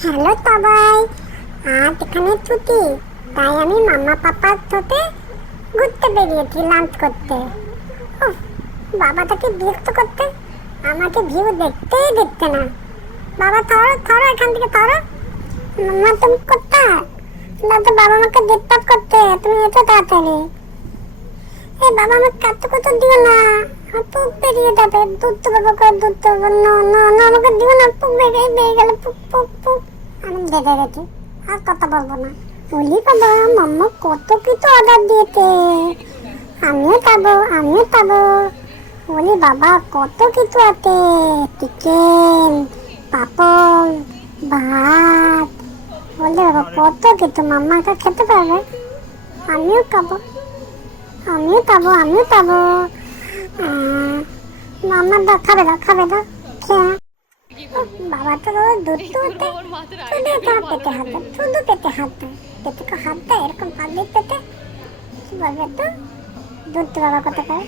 Hello সবাই, আজ এখানে ছুটি, তাই আমি মামা পাপার সাথে ঘুরতে বেরিয়েছি লাঞ্চ করতে। উফ, বাবাটাকে বিরক্ত করতে আমাকে ভিউ দেখতেই দিচ্ছে না। বাবা ধরো ধরো, এখান থেকে ধরো। মাম্মা তুমি কোথায়? না তো বাবা আমাকে ডিস্টার্ব করতে, তুমি এসো তাড়াতাড়ি। এই বাবা আমাকে কাটতে কত দিও না, আমার পুক বেরিয়ে যাবে। দুধ তো বাবা করে, দুধ তো বাবা, না না না, আমাকে দিও না, পুক বেরিয়ে গেল, পুক পুক পুক। আমি বেঁধে গেছি, আর কথা বলবো না। বলি বাবা, মাম্মা কত কিছু অর্ডার দিয়েছে, আমিও খাবো আমিও খাবো। বলি বাবা কত কিছু আছে, চিকেন, পাপড়, ভাত। বলি বাবা কত কিছু, মাম্মা একা খেতে পারবে? আমিও খাবো আমিও খাবো আমিও খাবো। মাম্মা দাও, খাবে দাও খাবে দাও, খেয়ে। বাবা তো দুধ তুলতে শুধু তার পেটে হাত দেয়, শুধু পেটে হাত দেয়, পেটে হাত দেয় এরকম পাবলিক পেটে। কি বলবে তো, দুধ তো বাবা কত করে।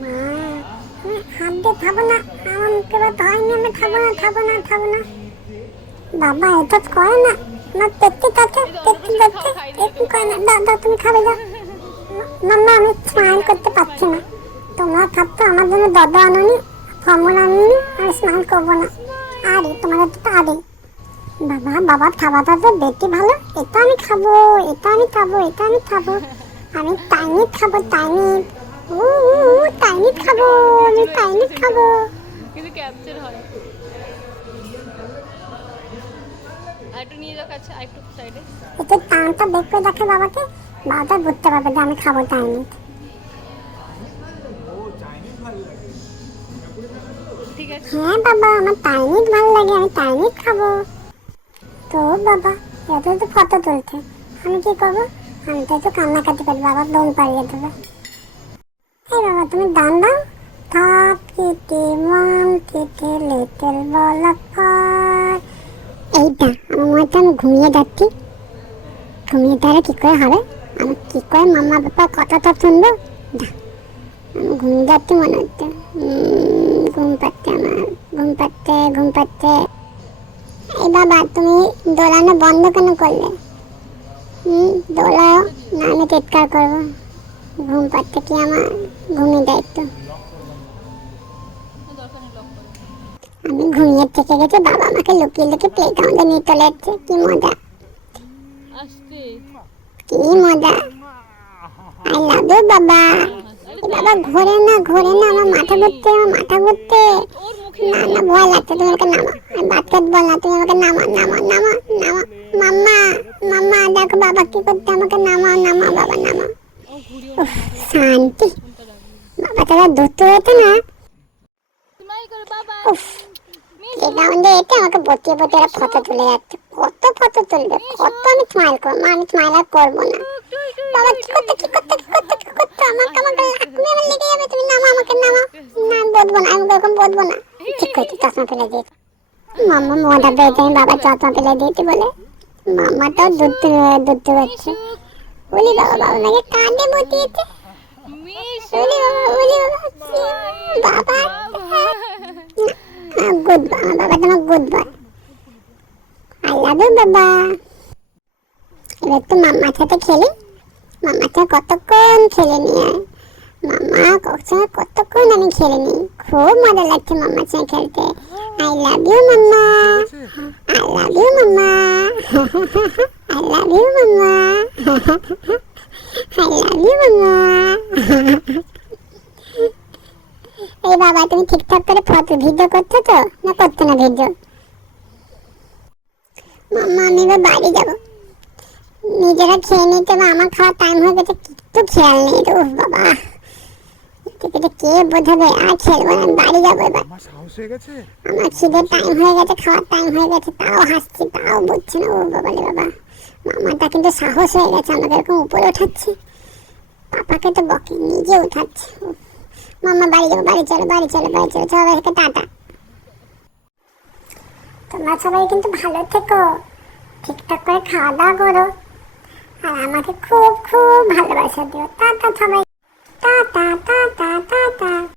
মা, আমি হাত দিয়ে খাবো না, আমার মুখে ভাত হয়নি, আমি খাবো না খাবো না খাবো না। বাবা এটা করে না, আমার পেটে কাছে পেটে যাচ্ছে, এরকম করে না। দাও দাও, তুমি খাবে দাও। মাম্মা আমি স্মাইল করতে পারছি না, তোমরা খাচ্ছ, আমার জন্য দাদা আনোনি, ফর্মুলা আনোনি, আমি স্মাইল করবো না। আরে তোমাদের তো আরে। বাবা বাবা খাওয়াটা তো বেশি ভালো, এটা আমি খাবো এটা আমি খাবো এটা আমি খাবো, আমি টাইনি খাবো টাইনি, টাইনি খাবো, আমি টাইনি খাবো। কিন্তু ক্যাপচার হয়। আরেকটু নিয়ে যাও কাছে, আরেকটু সাইডে। একটু টানটা বের করে দেখে বাবাকে, বাবাটা বুঝতে পারবে যে আমি খাবো টাইনি। ঠিক আছে। হ্যাঁ বাবা, আমার টাইনিট ভালো লাগে, আমি টাইনিট খাবো। তো বাবা এত তো ফটো তুলছে, আমি কি করবো? আমি তো একটু কান্নাকাটি করি, বাবা দম পাড়িয়ে দেবে। এই বাবা তুমি দান দাও। থাপ কেটে ওয়ান কেটে লিটল বল অফ ফায়ার। এইটা আমার মনে হচ্ছে আমি ঘুমিয়ে যাচ্ছি, ঘুমিয়ে তাহলে কি করে হবে? আমি কি করে মাম্মা বাবার কথাটা শুনবো? আমি ঘুমিয়ে যাচ্ছি মনে হচ্ছে। ঘুম পাচ্ছে আমার, ঘুম পাচ্ছে ঘুম পাচ্ছে। এই বাবা তুমি দোলানো বন্ধ কেন করলে? দোলাও না, আমি চিৎকার করবো। ঘুম পাচ্ছে কি আমার, ঘুমিয়ে দেয় একটু। আমি ঘুমিয়ে থেকে গেছি, বাবা আমাকে লুকিয়ে লুকিয়ে প্লে গ্রাউন্ডে নিয়ে চলে যাচ্ছে। কি মজা, আস্তে। কি মজা। আই লাভ ইউ বাবা। বাবা ঘোরে না ঘোরে না, আমার মাথা ঘুরতে, আমার মাথা ঘুরতে। না না, ভয় লাগছে, তুমি আমাকে নামা, আমি বাচ্চাত বল না, তুমি আমাকে নামা নামা নামা নামা। মাম্মা মাম্মা দেখো বাবা কি করতে, আমাকে নামা নামা বাবা নামা। উফ, শান্তি। বাবা তারা ধরতে হয়েছে না। উফ, এই রাউন্ডে এতে আমাকে বটিয়ে বটিয়ে ফটো তুলে যাচ্ছে। কত ফটো তুলবে, কত আমি স্মাইল করবো, আমি স্মাইল আর করবো না। বাবা কি করতে কি করতে কি করতে কি করতে, আমাকে আমাকে লাকমি আমার লেগে যাবে, তুমি নামা আমাকে নামা। না আমি বলবো না, আমি এরকম বলবো না। ঠিক করে চশমা ফেলে দিয়েছে। মাম্মা মজা পেয়েছে আমি বাবা চশমা ফেলে দিয়েছি বলে। মাম্মাটাও দুধ হচ্ছে। বলি বাবা, বাবা আমাকে কাঁদে বটিয়েছে। বলি বাবা, বলি বাবা, বাবা গুড বয়, আমার বাবা তোমার good boy. I love you বাবা। এবার তো মাম্মার সাথে খেলি, মাম্মার সাথে কতক্ষণ খেলে নিয়ে আয়। মাম্মা সঙ্গে কতক্ষণ আমি খেলে নিই, খুব মজা লাগছে মাম্মার সঙ্গে খেলতে। I love you mamma, I love you mamma, I love you mamma, I love you mamma. এই বাবা তুমি ঠিকঠাক করে ফটো ভিডিও করছো তো, না করছো না ভিডিও? মাম্মা আমি এবার বাড়ি যাবো, নিজেরা খেয়ে নিতে হবে, আমার খাওয়ার টাইম হয়ে গেছে, কিচ্ছু খেয়াল নেই। তো বাবা কে বোঝাবে, আর খেলবো না, বাড়ি যাবো এবার। আমার খিদের টাইম হয়ে গেছে, খাওয়ার টাইম হয়ে গেছে, তাও হাসছি, তাও বুঝছে না। ও বাবা রে বাবা, মামাটা কিন্তু সাহস হয়ে গেছে, আমাকে এরকম উপরে উঠাচ্ছে। পাপাকে তো বকে, নিজে উঠাচ্ছে। মাম্মা বাড়ি যাবো, বাড়ি চলো বাড়ি চলো বাড়ি চলো, সবাইকে টাটা। তোমরা সবাই কিন্তু ভালো থেকো, ঠিকঠাক করে খাওয়া দাওয়া করো, আর আমাকে খুব খুব ভালোবাসা দিও। টাটা সবাই, টাটা টাটা টাটা।